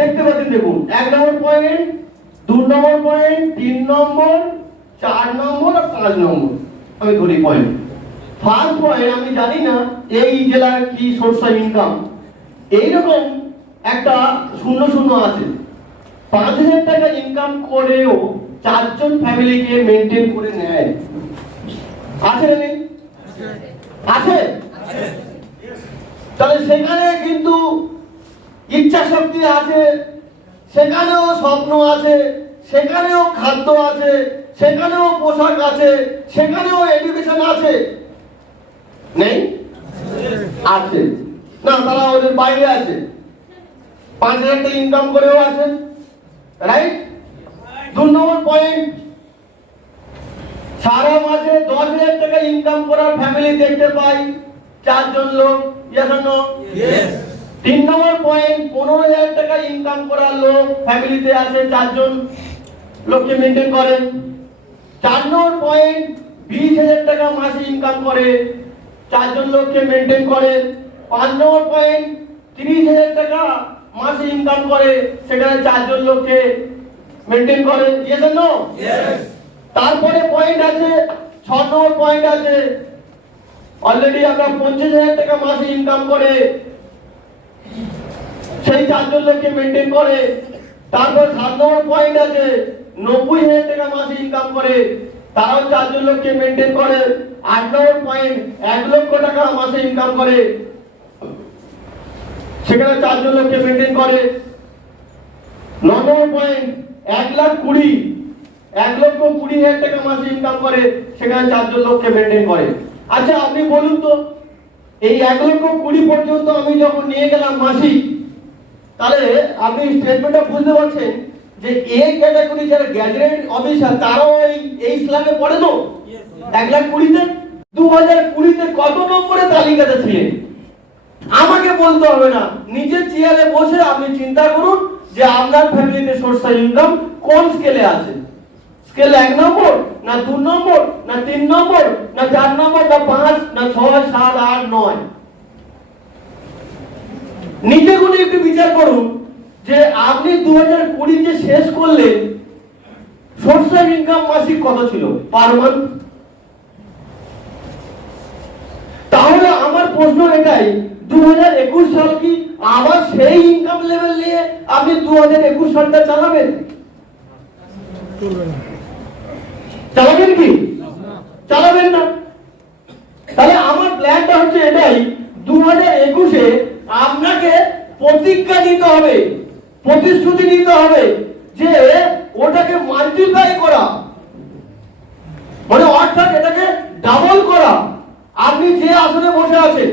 দেখতে পাচ্ছেন, দেখুন 1 নম্বর পয়েন্ট, 2 নম্বর পয়েন্ট, 3 নম্বর, 4 নম্বর আর 5 নম্বর আমি ধরি পয়েন্ট। ফার্স্ট পয়েন্ট, আমি জানি না এই জেলার কি সোর্স অফ ইনকাম। এইরকম একটা 0 আছে, 5,000 টাকা ইনকাম করেও 4 জন ফ্যামিলিকে মেনটেন করে নেয়। আছে না? আছে। তাহলে সেখানে কিন্তু ইচ্ছা শক্তি আছে, সেখানেও স্বপ্ন আছে, সেখানেও খাদ্য আছে, সেখানেও পোশাক আছে, সেখানেও এডুকেশন আছে। নেই? আছে না, তারা ওদের বাইরে আছে। 5,000 টাকা ইনকাম করেও আছে, রাইট? 2 নম্বর পয়েন্ট, সারা মাসে 10,000 টাকা ইনকাম করার ফ্যামিলি দেখতে পাই 4 জন লোক। Yes or no? Yes. 3 number point, 15,000 টাকা ইনকাম করার লোক ফ্যামিলিতে আছে, 4 জন লোককে মেনটেন করেন। 4 নম্বর পয়েন্ট, 20,000 টাকা মাসে ইনকাম করে 4 জন লোককে মেনটেন করে। 5 নম্বর পয়েন্ট, 30,000 টাকা মাসে ইনকাম করে, সেখানে 4 জন লোককে মেনটেন করে। Yes or no? ইয়েস। তারপরে পয়েন্ট আছে, 6 নম্বর পয়েন্ট আছে, অলরেডি আমরা 50,000 টাকা মাসে ইনকাম করে সেই 4 জন লোককে মেনটেন করে। তারপর 7 নম্বর পয়েন্ট আছে, 90,000 টাকা মাসে ইনকাম করে, তারাও 4 জন লোককে মেনটেন করে। 8 নম্বর পয়েন্ট, 1 লক্ষ টাকা মাসে ইনকাম করে, সেখানে 4 জন লোককে মেনটেন করে। 9 নম্বর পয়েন্ট, 1,20,000 টাকা মাসে ইনকাম করে, সেখানে 4 জন লোককে মেনটেন করে। আচ্ছা আপনি বলুন তো, এই 1,20,000 পর্যন্ত আমি যখন নিয়ে গেলাম মাসিক, তাহলে আপনি স্টেটমেন্টটা বুঝতে পারছেন যে এই ক্যাটাগরি যারা গ্যাজেটেড অফিসার তারাও এই স্ল্যাবে পড়ে তো? 1,20,000-তে 2020-তে কত নম্বরে তালিকাতে ছিলেন? আমাকে বলতে হবে না, নিজের চেয়ারে বসে আপনি চিন্তা করুন যে আপনার ফ্যামিলিতে সোর্স অফ ইনকাম কোন স্কেলে আছে। স্কেল 1 নম্বর, না 2 নম্বর, না 3 নম্বর, না 4 নম্বর, না 5, না 6, 7, 8, 9? নিজে গুলো একটু বিচার করুন যে আপনি 2020 শেষ করলেন, সোর্স অফ ইনকাম মাসিক কত ছিল পার মান্থ? তাহলে আমার প্রশ্ন এটাই, 2021 সাল কি আবার সেই ইনকাম লেভেল নিয়ে আপনি 2021 সালটা চালাবেন? চালাবেন কি? চালাবেন না। তাহলে আমার প্ল্যানটা হচ্ছে এটাই, 2021-এ আপনাকে প্রতিজ্ঞা নিতে হবে, প্রতিশ্রুতি নিতে হবে যে ওটাকে মাল্টিপ্লাই করা, মানে অর্থাৎ এটাকে ডাবল করা। আপনি যে আসনে বসে আছেন,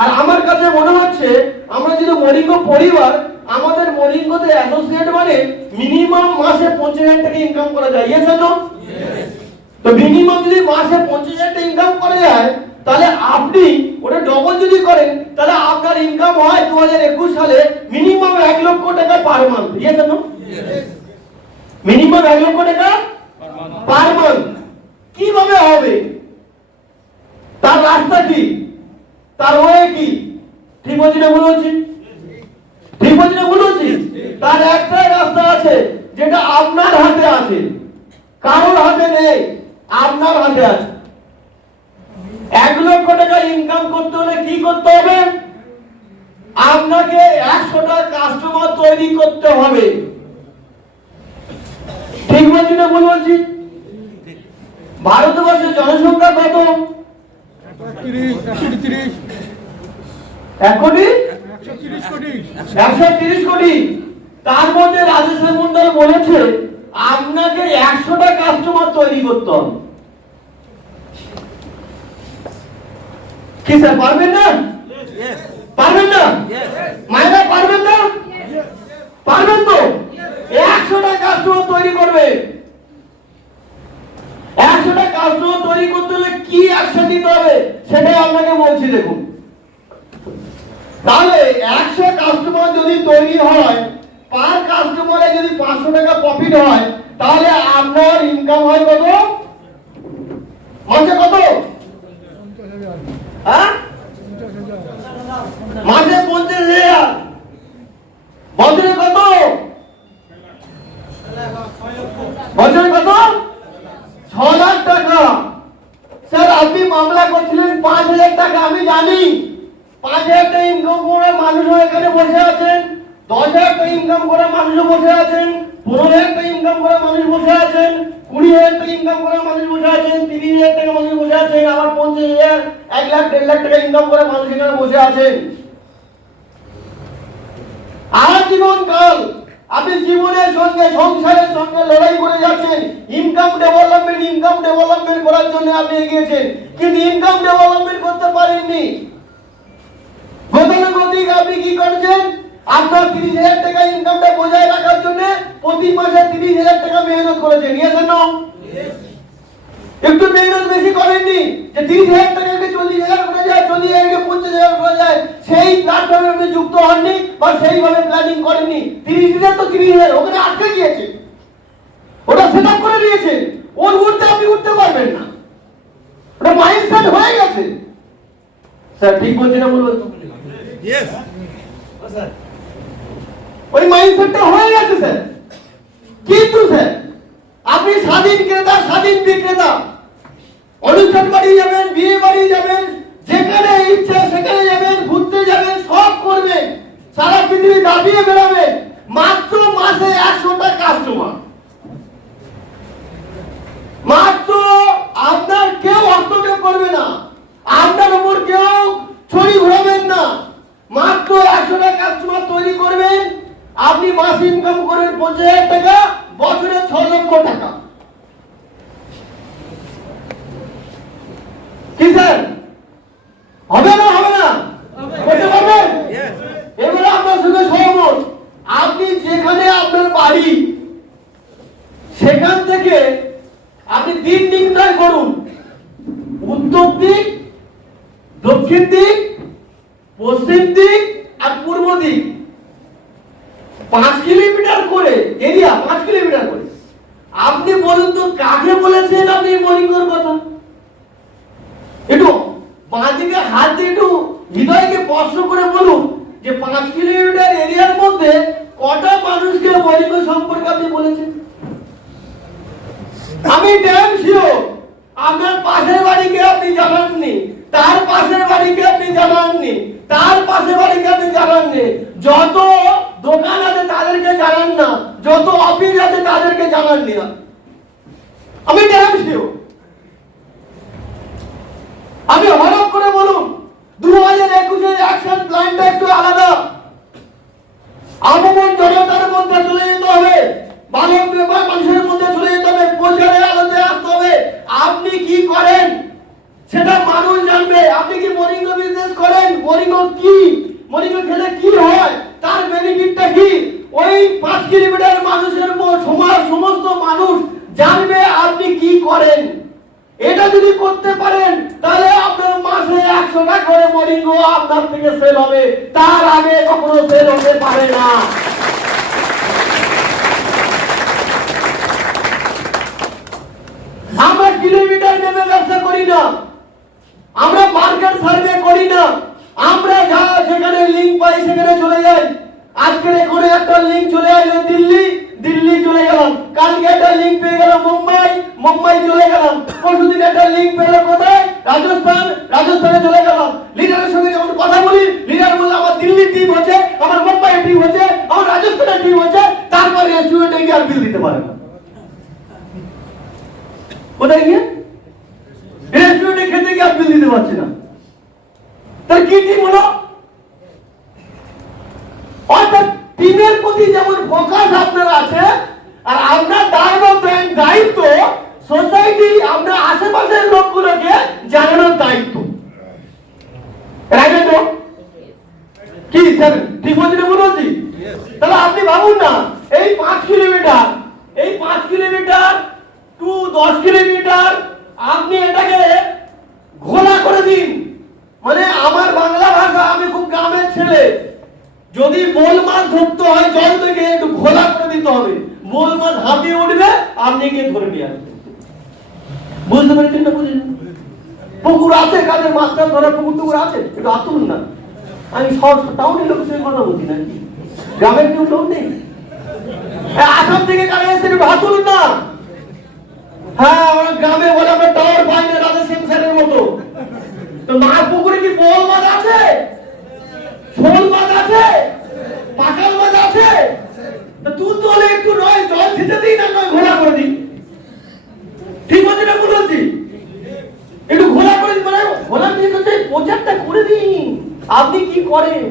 আর আমার কাছে মনে হচ্ছে আমরা যদি মরিঙ্গ পরিবার, আমাদের মরিঙ্গতে অ্যাসোসিয়েট মানে মিনিমাম মাসে 50,000 টাকা ইনকাম করা যায়। Yes or no? তো মিনিমাম যদি মাসে 50,000 টাকা ইনকাম করা যায়, তাহলে আপনি ওটা ডবল যদি করেন, তাহলে আপনার ইনকাম হয় 2021 সালে মিনিমাম 1 লক্ষ টাকা per month. Yes or no? Minimum 1 lakh টাকা পার মান্থ। কিভাবে হবে? তার রাস্তা কি, তার ওয়ে কি? ঠিক বলছি না ভুল বলছি? ঠিক বলছি না ভুল বলছি? তার একটাই রাস্তা আছে, যেটা আপনার হাতে আছে, কারোর হাতে নেই, আপনার হাতে আছে। 1 লক্ষ টাকা ইনকাম করতে হলে কি করতে হবে? আপনাকে 100টা কাস্টমার তৈরি করতে হবে। ঠিক বলছি না ভুল বলছি? ভারতবর্ষের জনসংখ্যা কত? 130 কোটি। তার মধ্যে রাজেশ মন্ডল বলেছে আপনাকে 100টা কাস্টমার তৈরি করতে হবে। কি স্যার পারবেন না? পারবেন না? মায়েরা পারবেন না? পারবেন তো? 100টা কাস্টমার তৈরি করবে। 100টা কাস্টমার তৈরি করতে হলে কি অ্যাকশন নিতে হবে সেটাই আপনাকে বলছি। দেখুন, তাহলে 100 কাস্টমার যদি তৈরি হয়, পার কাস্টমারে যদি 500 টাকা প্রফিট হয়, তাহলে আপনার ইনকাম হয় কত মাসে? কত? হ্যাঁ, মাসে 50,000। বছরে কত? আমি 5,000 টাকা ইনকাম করা মানুষও এখানে বসে আছেন, 10,000 টাকা ইনকাম করা মানুষও বসে আছেন, 15,000 টাকা ইনকাম করা মানুষ বসে আছেন, 20,000 টাকা ইনকাম করা মানুষ বসে আছেন, 30,000 টাকা মানুষ বসে আছেন, আবার 50,000, 1 লাখ 1.5 লাখ টাকা ইনকাম করা মানুষ এখানে বসে আছেন। আজীবন কাল আপনি জীবনের সঙ্গে সংসারের সঙ্গে লড়াই করে যাচ্ছেন, ইনকাম ডেভেলপমেন্ট করার জন্য আপনি এগিয়েছেন, কিন্তু ইনকাম ডেভেলপমেন্ট করতে পারেননি। গতানুগতিক আপনি কি করছেন? আপনার 30,000 টাকা ইনকামটা বজায় রাখার জন্য প্রতি মাসে 30,000 টাকা মেহনত করেছেন, নিয়েছেন না? একটু মেহনত বেশি করেননি যে 30,000 টাকাকে 40,000 করা যায়, 40,000কে 50,000 করা যায়, সেই প্ল্যাটফর্মে আপনি যুক্ত হননি বা সেইভাবে প্ল্যানিং করেননি। 30,000 তো 30,000 ওখানে আটকে গিয়েছে, ওটা সেট আপ করে দিয়েছে, ওর উঠতে আপনি উঠতে পারবেন না, ওটা মাইন্ডসেট হয়ে গেছে। স্যার ঠিক বলছি না? বলুন। ইয়েস স্যার, ওই মাইন্ডসেটটা হয়ে গেছে স্যার। কিন্তু স্যার আপনি স্বাধীন ক্রেতা, স্বাধীন বিক্রেতা, অনুষ্ঠান বাড়ি যাবেন, বিয়ে বাড়ি যাবেন, যেখানে ইচ্ছা সেখানে যাবেন, ঘুরতে যাবেন, সব করবেন, সারা পৃথিবী দাবিয়ে বেড়াবেন, মাত্র মাসে 100টা কাস্টমার। মাত্র আপনার কেউ হস্তক্ষেপ করবে না, আপনার উপর কেউ ছড়ি ঘোরাবেন না, মাত্র 100টা কাস্টমার তৈরি করবেন, আপনি মাস ইনকাম করেন 50,000 টাকা, বছরে 6 লক্ষ টাকা। কি স্যার হবে না? হবে না? করতে পারবেন? এবারে আপনার সঙ্গে সহমত, আপনি যেখানে আপনার বাড়ি সেখান থেকে আপনি দিক নির্ণয় করুন, উত্তর দিক, দক্ষিণ দিক, পশ্চিম দিক আর পূর্ব দিক, 5 কিলোমিটার করে এরিয়া, 5 কিলোমিটার করে। আপনি বলুন তো কাকে বলেছেন আপনি বোরিংয়ের কথা? একটু বাঁদিকে হাত দিয়ে একটু হৃদয়কে প্রশ্ন করে বলুন যে 5 কিলোমিটার এরিয়ার মধ্যে কটা মানুষকে বোরিং সম্পর্কে আপনি বলেছেন? আমি ড্যাম শিওর আপনার পাশের বাড়িকে আপনি জানাননি, তার পাশের বাড়িকে আপনি জানাননি, তার পাশের বাড়িকে আপনি জানাননি, যত দোকান আছে তাদেরকে জানান না, যত অফিস আছে তাদেরকে জানাননি। আমি ড্যাম শিওর। আমি হরফ করে বলুন 2021 অ্যাকশন প্ল্যানটা একটু আলাদা। আবমন জনতার মধ্যে চলে যেতে হবে, বালক ব্যাপার মানুষের মধ্যে চলে যেতে হবে, প্রচারের আলোতে আসতে হবে। আপনি কি করেন সেটা মানুষ জানবে। আপনি কি মরিঙ্গো বিজনেস করেন, মরিঙ্গো কি, মরিঙ্গো খেলে কি হয়, তার বেনিফিটটা কি, ওই 5 কিলোমিটার মানুষের সমস্ত মানুষ জানবে আপনি কি করেন। এটা যদি করতে পারেন তাহলে আপনার মাসে 100 টাকা করে মরিঙ্গো আপনার থেকে সেল হবে, তার আগে কখনো সেল হতে পারে না। আমরা কিলোমিটার নেমে ব্যবসা করি না, আমরা মার্কেট সার্ভে করি না, আমরা যা যেখানে লিংক পাই সেখানে চলে যাই। আজকে এখানে একটা লিংক চলে এলো দিল্লি, দিল্লি চলে গেলাম, কালকে একটা লিংক পেয়ে গেলাম মুম্বাই, মুম্বাই চলে গেলাম, পরশুদিন একটা লিংক পেলাম কোথায়, রাজস্থান, রাজস্থানে চলে গেলাম। লিডারের সঙ্গে যখন কথা বলি, লিডার বলল আমার দিল্লি টিম হচ্ছে, আমার মুম্বাই টিম হচ্ছে, আমার রাজস্থানের টিম হচ্ছে, তারপর রেস্টুরেন্টে গিয়ে আর বিল দিতে পারে না। কোথায় গিয়ে রেস্টুরেন্টে খেতে গিয়ে আর বিল দিতে পারছে না, তার কি টিম হলো? অর্থাৎ টিমের প্রতি যেমন ফোকাস আপনার আছে, আর আপনার দায়িত্ব সোসাইটি, আমরা আশেপাশের লোকগুলোকে জানানোর দায়িত্ব। রাইট তো? কি স্যার ঠিক বলছি না? বলছি তাহলে আপনি ভাবুন না, এই 5 কিলোমিটার, এই 5 কিলোমিটার টু 10 কিলোমিটার আপনি এটাকে ঘোলা করে দিন। মানে আমার বাংলা ভাষা, আমি খুব গ্রামের ছেলে, যদি বোল মাছ ধরতে হয় জল থেকে একটু ঘোলা করে দিতে হবে, বোল মাছ হাঁপিয়ে উঠবে, আপনি গিয়ে ধরে নিয়ে আসবেন। বুঝতে পেরেছেন না? বুঝলেন? পুকুর আছে, কাদের মাছটা ধরা পুকুর টুকুর আছে, একটু আতুন না। আমি টাউনের লোকের সঙ্গে কথা বলছি না, গ্রামের কেউ লোক নেই। আসাম থেকে কারা এসে একটু হাত তুলুন না। হ্যাঁ, আমরা গ্রামে বলে আমরা টাওয়ার পাই না, রাজা সেন্সারের মতো। তো মাছ পুকুরে কি বোয়াল মাছ আছে, শোল মাছ আছে, পাকাল মাছ আছে? তুই তো একটু নয় জল ছেঁচে দিই না, নয় ঘোলা করে দিই। ঠিক আছে না বলছি? একটু ঘোলা করে দিই, মানে ঘোলা দিয়ে হচ্ছে প্রচারটা করে দিই। আপনি কি করেন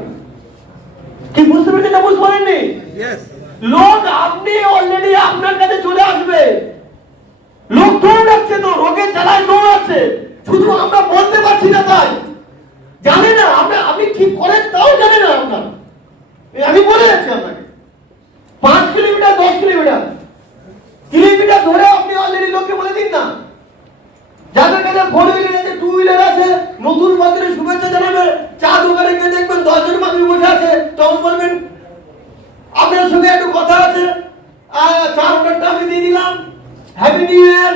কি বুঝতে পেরেছেন না বুঝতে পারেননি? লোক আপনি অলরেডি আপনার কাছে চলে আসবে, লোক দৌড়াচ্ছে, তো রোগের জ্বালায় দৌড়াচ্ছে, শুধু আমরা বলতে পারছি না, তাই জানে না আমরা আপনি কি করেন তাও জানে না আপনার। আমি বলে যাচ্ছি আপনাকে 5 কিলোমিটার 10 কিলোমিটার ধরে আপনি অলরেডি লোককে বলে দিন না, যাদের কাছে 4 হুইলার আছে 2 হুইলার আছে, নতুন বছরের শুভেচ্ছা জানাবে, চা দোকানে গিয়ে দেখবেন 10 জন মানুষ বসে আছে, তখন বলবেন আপনার সঙ্গে একটু কথা আছে, চা অর্ডারটা আমি দিয়ে দিলাম, হ্যাপি নিউ ইয়ার।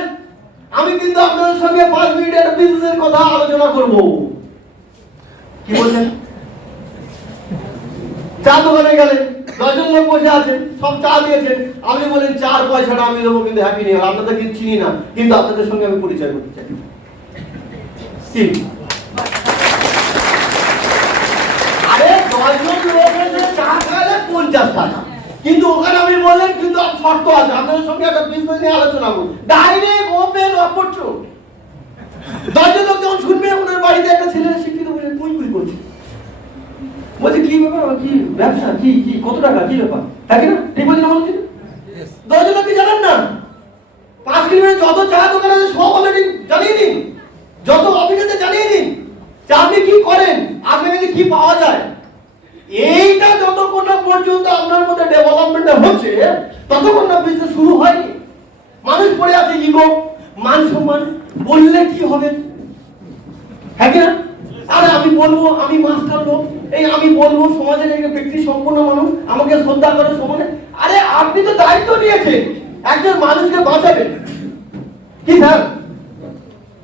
আমি কিন্তু আপনাদের সঙ্গে 5 মিনিটের বিজনেসের কথা আলোচনা করব। কি বলছেন? চা দোকানে গেলেন 10 জন লোক বসে আছে, সব চা দিয়েছেন, আপনি বলেন 4 পয়সাটা আমি দেবো, কিন্তু হ্যাপি নিউ ইয়ার, আপনাদের কিন্তু চিনি না, কিন্তু আপনাদের সঙ্গে আমি পরিচয় করতে চাই। কি আরে 10 জন লোক এসে চা খাইলে 50 টাকা, কিন্তু ওখানে আপনি বললেন কিন্তু শর্ত আছে, আপনাদের সঙ্গে একটা বিজনেস নিয়ে আলোচনা করব, ডাইরেক্ট ওপেন অপরচুন। 10 জন লোক যখন শুনবে ওনার বাড়িতে একটা ছেলে শিক্ষিত বলে কুই কুই করছে, বলছে কি ব্যাপার, কি ব্যবসা, কি কি কত টাকা, কি ব্যাপার, তাই না? ঠিক বলছি না বলছি? 10 জন লোক কি জানেন না? 5 কিলোমিটার যত চা দোকান আছে সব অলরেডি জানিয়ে দিন, যত অফিসে জানিয়ে দিন যে আপনি কি করেন, আপনার কাছে কি পাওয়া যায়। এইটা যতক্ষণ না পর্যন্ত আপনার মধ্যে ডেভেলপমেন্ট হচ্ছে ততক্ষণ না বিজনেস শুরু হয়নি। মানুষ পড়ে আছে ইগো, মান সম্মান, বললে কি হবে, হ্যাঁ না? আরে আমি বলবো আমি মাস্টার লোক, এই আমি বলবো সমাজের একটা ব্যক্তি সম্পূর্ণ মানুষ, আমাকে শ্রদ্ধা করে সমাজে। আরে আপনি তো দায়িত্ব নিয়েছেন একজন মানুষকে বাঁচাবেন, কি স্যার,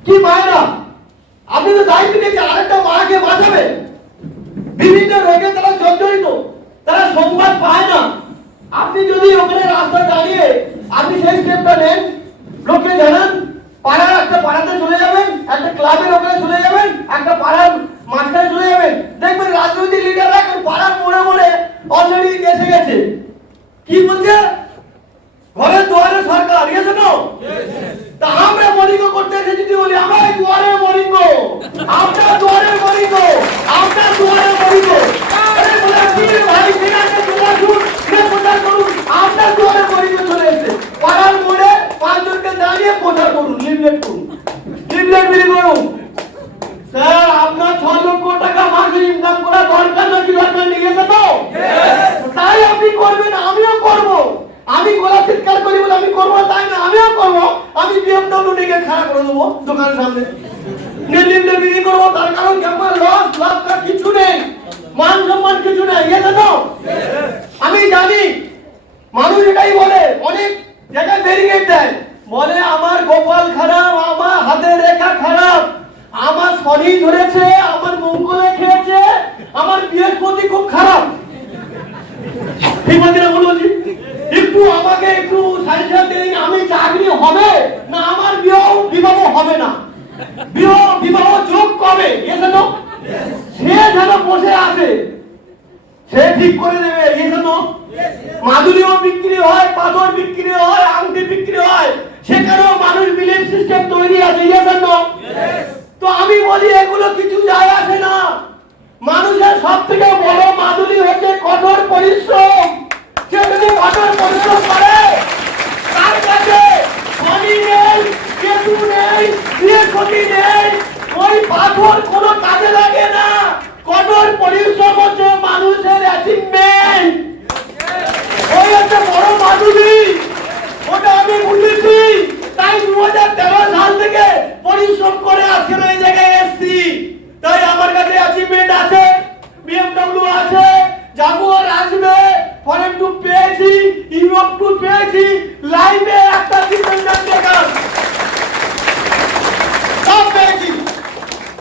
কি মায়েরা আপনি তো দায়িত্ব নিয়েছেন আরেকটা মাকে বাঁচাবে। বিভিন্ন রোগে তারা জর্জরিত, তারা সংবাদ পায় না। আপনি যদি ওখানে রাস্তায় দাঁড়িয়ে আপনি সেই স্টেপটা নেন, লোককে জানান, পাড়ার একটা পাড়াতে চলে যাবেন, একটা ক্লাবের ওখানে চলে যাবেন, একটা পাড়ার মাঝখানে চলে যাবেন, দেখবেন রাজনৈতিক লিডাররা এখন পাড়ার মোড়ে মোড়ে অলরেডি এসে গেছে। কি বলছে? ঘরের দুয়ারে সরকার, ইয়েস নো? তা আমরা মরিঙ্গ করতে এসেছি, যদি বলি আমার দুয়ারে মরিঙ্গ, আপনার দুয়ারে মরিঙ্গ, আপনার দুয়ারে মরিঙ্গ, আরে বলে কি ভাই ফিনান্সে চলে আসুন, প্রচার করুন, আপনার দুয়ারে মরিঙ্গ চলে এসেছে। পাড়ার মোড়ে 5 জনকে দাঁড়িয়ে প্রচার করুন, লিফলেট করুন, লিফলেট বিলি করুন। স্যার আপনার 6 লক্ষ টাকা মাসে ইনকাম করা দরকার নাকি দরকার নেই, এসে তো তাই আপনি করবেন, আমিও করব। আমি গলা চিৎকার করি বলে আমি করবো তাই না, আমিও করবো। আমি BMW নিয়ে খাড়া করে দেবো দোকানের সামনে, লিফলেট বিলি করবো। তার কারণ আমার লস লাভ কিছু নেই, মান সম্মান কিছু নেই, এসে তো আমি জানি মানুষ এটাই বলে, অনেক জায়গায় ব্যারিকেড দেয়, বলে আমার কপাল খারাপ, আমার হাতের রেখা খারাপ, আমার শনি ধরেছে, আমার মঙ্গলে খেয়েছে, আমার বৃহস্পতি খুব খারাপ। ঠিক আছে না বলছি? একটু আমাকে একটু সাজেশন দিন, আমি চাকরি হবে না আমার বিবাহ হবে না, বিবাহ যোগ কবে, এসে তো সে যেন বসে আছে, সে ঠিক করে দেবে, এসে তো মাদুলিও বিক্রি হয়, পাথর বিক্রি হয়, আংটি বিক্রি হয়, সেখানেও মানুষ বিলিয়ন সিস্টেম তৈরি আছে, এসে তো। তো আমি বলি এগুলো কিছু যায় আসে না, মানুষের সব থেকে বড় মাদুলি হচ্ছে কঠোর পরিশ্রম। সে যদি কঠোর পরিশ্রম করে তার কাছে শনি নেই, কেতু নেই, বৃহস্পতি নেই, ওই পাথর কোনো কাজে লাগে না। কঠোর পরিশ্রম হচ্ছে মানুষের অ্যাচিভমেন্ট, ওই হচ্ছে বড় মাদুলি, ওটা আমি বুঝেছি। তাই 2013 সাল থেকে পরিশ্রম করে আজকের এই জায়গায় এসেছি। তাই আমার কাছে অ্যাচিভমেন্ট আছে, BMW আছে, জাগুয়ার আসবে, ফরেন টু পেয়েছি, ইউরোপ টু পেয়েছি, লাইভে একটা ডিপেন্ডেন্ট দেখার সব পেয়েছি।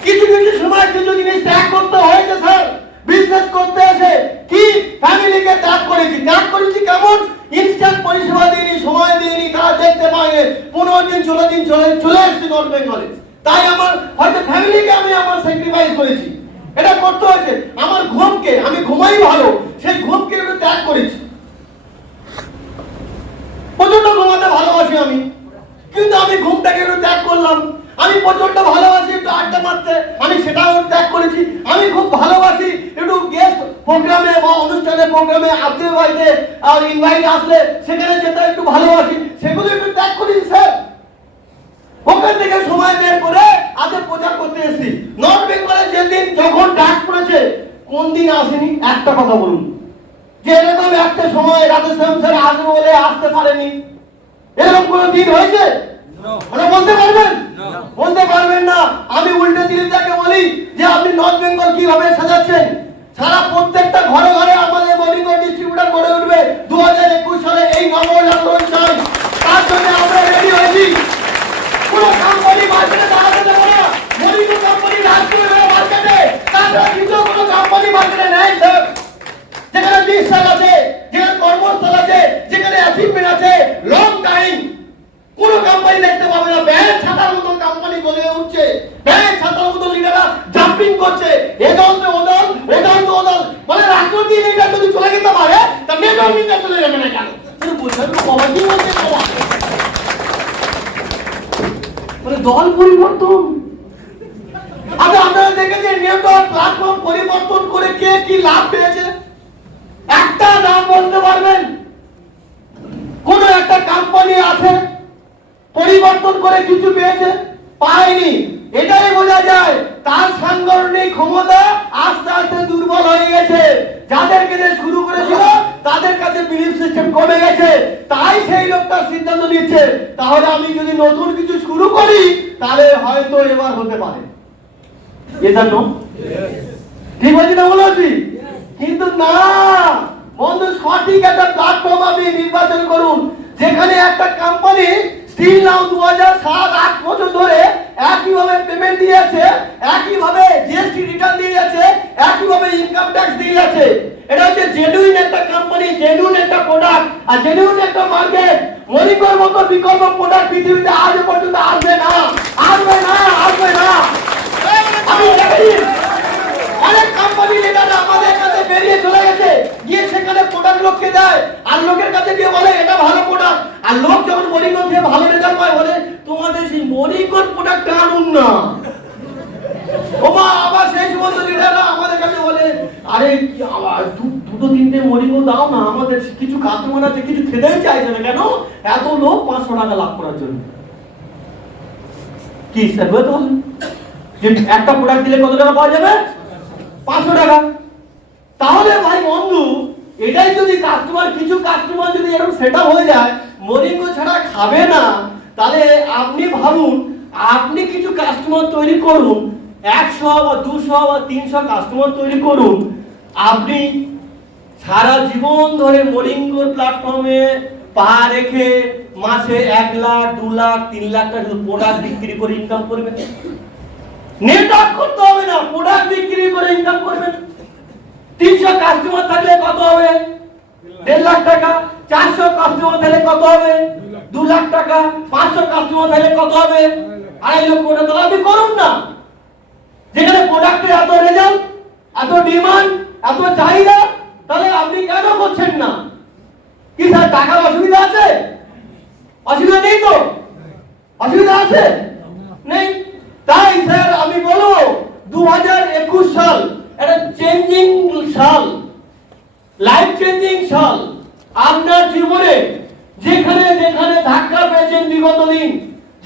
কিছু কিছু সময় কিছু জিনিস ত্যাগ করতে হয়েছে স্যার, বিজনেস করতে এসে কি ফ্যামিলিকে ত্যাগ করেছি। ত্যাগ করেছি কেমন? ইনস্ট্যান্ট পরিষেবা দিইনি, সময় দিইনি, তারা দেখতে পায়নি, 15 দিন 16 দিন চলে এসেছি নর্থ বেঙ্গলে। তাই আমার হয়তো ফ্যামিলিকে আমি আমার স্যাক্রিফাইস করেছি, এটা করতে হয়েছে। আমার ঘুমকে, আমি ঘুমাই ভালো, সেই ঘুমকে একটু ত্যাগ করেছি। প্রচন্ড ঘুমাতে ভালোবাসি আমি, কিন্তু আমি ঘুমটাকে একটু ত্যাগ করলাম। আমি প্রচন্ড ভালোবাসি একটু আড্ডা মারতে, আমি সেটাও ত্যাগ করেছি। আমি খুব ভালোবাসি একটু গেস্ট প্রোগ্রামে বা অনুষ্ঠানে প্রোগ্রামে আত্মীয় বাড়িতে আর ইনভাইট আসলে সেখানে যেতে একটু ভালোবাসি, সেগুলো একটু ত্যাগ করেছি স্যার। ওখান থেকে সময় বের করে আজকে প্রচার করতে এসেছি। নর্থ বেঙ্গলে যেদিন যখন ডাক পড়েছে, কোন দিন আসেনি একটা কথা বলুন যে এরকম একটা সময় রাধেশ্যাম স্যার আসবে বলে আসতে পারেনি? এরকম কোন দিন হয়েছে? বলতে পারবেন? বলতে পারবেন না। আমি উল্টে দিলীপদাকে বলি যে আপনি নর্থ বেঙ্গল কিভাবে সাজাচ্ছেন, সারা প্রত্যেকটা ঘরে ঘরে আমাদের মর্নিং ডিস্ট্রিবিউটর গড়ে উঠবে 2021 সালে। এই নবজাগরণ চাই, তার জন্য আমরা রেডি হয়েছি। কোনো কোম্পানি মার্কেটে দাঁড়াতে দেবো না। মর্নিং কোম্পানি রাজ করবে মার্কেটে, তাছাড়া কিন্তু কোনো কোম্পানি মার্কেটে নেই স্যার। যেখানে বিশ্বাস আছে, যেখানে কর্মস্থল আছে, যেখানে অ্যাচিভমেন্ট আছে, লং টাইম, কোন কোম্পানি দেখতে পাবে না। ব্যাগ ছাতার মতো কোম্পানি গলে উঠছে, ব্যাগ ছাতার মতো লিডাররা জাম্পিং করছে, এ দল তো ও দল, ও দল তো ও দল। মানে রাজনৈতিক লিডার যদি চলে যেতে পারে, তা নেটওয়ার্ক লিডার চলে যাবে না কেন? বুঝলেন তো বাবা, কি বলছে বাবা? মানে দল পরিবর্তন। আচ্ছা, আপনারা দেখেছেন নেটওয়ার্ক প্ল্যাটফর্ম পরিবর্তন করে কে কি লাভ পেয়েছে? একটা নাম বলতে পারবেন? কোন একটা কোম্পানি আছে পরিবর্তন করে কিছু পেয়েছে? পায়নি। এটাই বোঝা যায় তার সাংগঠনিক ক্ষমতা আস্তে আস্তে দুর্বল হয়ে গেছে। যাদেরকে দিয়ে শুরু করেছিল তাদের কাছে বিলিফ সিস্টেম কমে গেছে, তাই সেই লোকটা সিদ্ধান্ত নিচ্ছে তাহলে আমি যদি নতুন কিছু শুরু করি তাহলে হয়তো এবার হতে পারে। এজন্য ঠিক বলছি না বলছি? কিন্তু না বন্ধু, সঠিক একটা প্ল্যাটফর্ম আপনি নির্বাচন করুন, যেখানে একটা কোম্পানি স্টিল নাও 2007-8 বছর ধরে একইভাবে পেমেন্ট দিয়ে যাচ্ছে, একইভাবে জিএসটি রিটার্ন দিয়ে যাচ্ছে, একইভাবে ইনকাম ট্যাক্স দিয়ে যাচ্ছে। এটা হচ্ছে জেনুইন একটা কোম্পানি, জেনুইন একটা প্রোডাক্ট আর জেনুইন একটা মার্কেট। মনিকর মতো বিকল্প প্রোডাক্ট পৃথিবীতে আজ পর্যন্ত আসবে না, আসবে না, আসবে না। আমি দেখি অনেক কোম্পানি লিডাররা আমাদের কাছে বেরিয়ে চলে গেছে, গিয়ে সেখানে প্রোডাক্ট লোককে দেয় আর লোকের কাছে গিয়ে বলে এটা ভালো প্রোডাক্ট। আর লোক যখন মরিকন থেকে ভালো রেজাল্ট পায় বলে তোমাদের সেই মরিকন প্রোডাক্ট আনুন না। ওমা আবার সেই সমস্ত লিডাররা আমাদের কাছে বলে আরে আবার দুটো তিনটে মরিকন দাও না, আমাদের কিছু কাস্টমার আছে কিছু খেতেই চাইছে না। কেন? এত লোক 500 টাকা লাভ করার জন্য। কি স্যার বলতে বলেন যে একটা প্রোডাক্ট দিলে কত টাকা পাওয়া যাবে? 500 টাকা। তাহলে ভাই বন্ধু, এটাই যদি কাস্টমার, কিছু কাস্টমার যদি এরকম সেটআপ হয়ে যায় মরিঙ্গো ছাড়া খাবে না, তাহলে আপনি ভাবুন, আপনি কিছু কাস্টমার তৈরি করুন, 100 বা 200 বা 300 কাস্টমার তৈরি করুন, আপনি সারা জীবন ধরে মরিঙ্গোর প্ল্যাটফর্মে পা রেখে মাসে 1 লাখ 2 লাখ 3 লাখ টাকা শুধু প্রোডাক্ট বিক্রি করে ইনকাম করবেন। নেটওয়ার্ক করতে হবে না, প্রোডাক্ট বিক্রি করে ইনকাম করবেন। 300 কাস্টমার থাকলে কত হবে? 1.5 লাখ টাকা। 400 কাস্টমার থাকলে কত হবে? 2 লাখ টাকা। 500 কাস্টমার থাকলে কত হবে? 2.5 লক্ষ টাকা। তাহলে আপনি করুন না। যেখানে প্রোডাক্টের এত রেজাল্ট, এত ডিমান্ড, এত চাহিদা, তাহলে আপনি কেন করছেন না? কি স্যার টাকার অসুবিধা আছে? অসুবিধা নেই তো? অসুবিধা আছে? নেই। তাই স্যার আমি বলবো 2021 সাল একটা চেঞ্জিং সাল, লাইফ চেঞ্জিং সাল। আপনার জীবনে যেখানে যেখানে ধাক্কা পেয়েছেন বিগত দিন,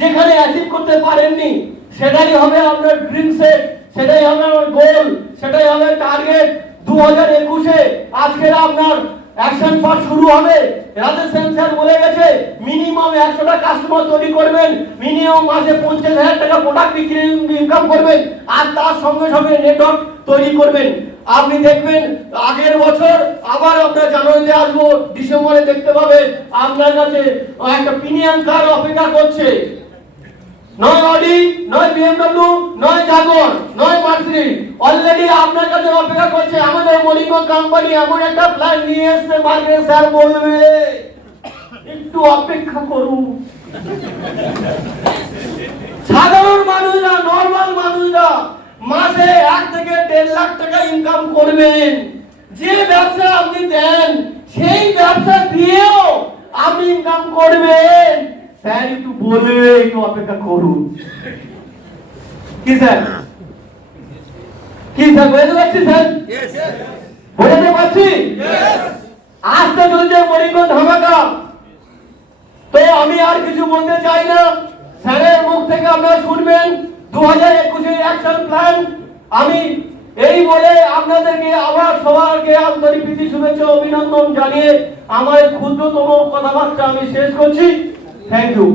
যেখানে অ্যাচিভ করতে পারেননি, সেটাই হবে আপনার ড্রিম সেট, সেটাই হবে আপনার গোল, সেটাই হবে টার্গেট। 2021-এ আজকের আপনার অ্যাকশন পার্ট শুরু হবে। রাজেশ স্যার বলে গেছে মিনিমাম 100টা কাস্টমার তৈরি করবেন, মিনিমাম মাসে 50,000 টাকা প্রোডাক্ট বিক্রি ইনকাম করবেন, আর তার সঙ্গে সঙ্গে নেটওয়ার্ক তৈরি করবেন। আপনি দেখবেন আগের বছর আবার আমরা জানুয়ারিতে আসবো, ডিসেম্বরে দেখতে পাবেন আপনার কাছে একটা প্রিমিয়াম কার অপেক্ষা করছে। নয় অডি, নয় বিএমডব্লিউ, নয় জাগুয়ার, নয় মার্সিডিজ, অলরেডি আপনার কাছে অপেক্ষা করছে। আমাদের মরিঙ্গো কোম্পানি এমন একটা প্ল্যান নিয়ে এসেছে, মার্কেটে স্যার বলবে একটু অপেক্ষা করুন, সাধারণ মানুষরা, নর্মাল মানুষরা মাসে 1 থেকে 1.5 লাখ টাকা ইনকাম করবেন। যে ব্যবসা আপনি দেন সেই ব্যবসা দিয়েও আপনি ইনকাম করবেন। স্যার একটু বলবে, একটু অপেক্ষা করুন। কি স্যার? কি স্যার বুঝতে পারছি স্যার? বুঝতে পারছি। আসতে চলছে মরিগঞ্জ ধামাকা। তো আমি আর কিছু বলতে চাই না, স্যারের মুখ থেকে আপনারা শুনবেন 2021 অ্যাকশন প্ল্যান। আমি এই বলে আপনাদেরকে আবার সবাইকে আন্তরিক প্রীতি শুভেচ্ছা অভিনন্দন জানিয়ে আমার ক্ষুদ্রতম কথাবার্তা আমি শেষ করছি। Thank you.